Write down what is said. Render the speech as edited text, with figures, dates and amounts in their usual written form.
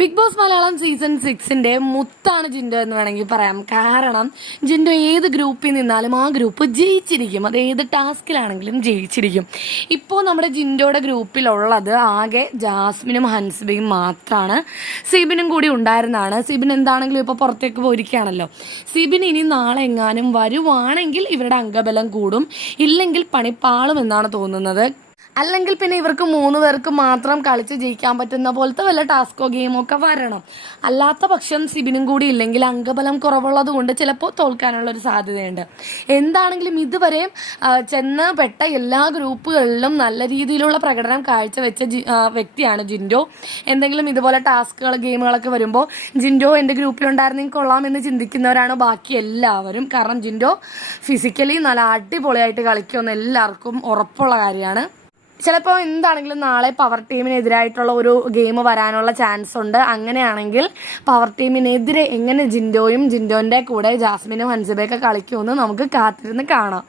Big Boss Malayalam season 6ന്റെ മുത്താണ് ജിൻഡോ എന്ന് വേണമെങ്കിൽ പറയാം. കാരണം ജിൻഡോ ഏത് ഗ്രൂപ്പിൽ നിന്നാലും ആ ഗ്രൂപ്പ് ജയിച്ചിരിക്കും. അത് ഏത് ടാസ്കിലാണെങ്കിലും ജയിച്ചിരിക്കും. ഇപ്പോൾ നമ്മുടെ ജിൻഡോയുടെ ഗ്രൂപ്പിലുള്ളത് ആകെ ജാസ്മിനും ഹൻസിബയും മാത്രമാണ്. സിബിനും കൂടി ഉണ്ടായിരുന്നതാണ്. സിബിൻ എന്താണെങ്കിലും ഇപ്പോൾ പുറത്തേക്ക് പോയിരിക്കുകയാണല്ലോ. സിബിൻ ഇനി നാളെ എങ്ങാനും വരുവാണെങ്കിൽ ഇവരുടെ അംഗബലം കൂടും, ഇല്ലെങ്കിൽ പണിപ്പാളുമെന്നാണ് തോന്നുന്നത്. അല്ലെങ്കിൽ പിന്നെ ഇവർക്ക് 3 പേർക്ക് മാത്രം കളിച്ച് ജയിക്കാൻ പറ്റുന്ന പോലത്തെ വല്ല ടാസ്കോ ഗെയിമോ ഒക്കെ വരണം. അല്ലാത്ത പക്ഷം സിബിനും കൂടി ഇല്ലെങ്കിൽ അംഗബലം കുറവുള്ളത് കൊണ്ട് ചിലപ്പോൾ തോൽക്കാനുള്ളൊരു സാധ്യതയുണ്ട്. എന്താണെങ്കിലും ഇതുവരെ ചെന്ന് പെട്ട എല്ലാ ഗ്രൂപ്പുകളിലും നല്ല രീതിയിലുള്ള പ്രകടനം കാഴ്ചവെച്ച വ്യക്തിയാണ് ജിൻഡോ. എന്തെങ്കിലും ഇതുപോലെ ടാസ്കുകൾ ഗെയിമുകളൊക്കെ വരുമ്പോൾ ജിൻഡോ എൻ്റെ ഗ്രൂപ്പിലുണ്ടായിരുന്നെങ്കിൽ കൊള്ളാമെന്ന് ചിന്തിക്കുന്നവരാണ് ബാക്കി എല്ലാവരും. കാരണം ജിൻഡോ ഫിസിക്കലി നല്ല അടിപൊളിയായിട്ട് കളിക്കുമെന്ന് എല്ലാവർക്കും ഉറപ്പുള്ള കാര്യമാണ്. ചിലപ്പോൾ എന്താണെങ്കിലും നാളെ പവർ ടീമിനെതിരായിട്ടുള്ള ഒരു ഗെയിം വരാനുള്ള ചാൻസ് ഉണ്ട്. അങ്ങനെയാണെങ്കിൽ പവർ ടീമിനെതിരെ എങ്ങനെ ജിൻഡോയും ജിൻഡോൻ്റെ കൂടെ ജാസ്മിനും ഹൻസിബയൊക്കെ കളിക്കുമെന്ന് നമുക്ക് കാത്തിരുന്ന് കാണാം.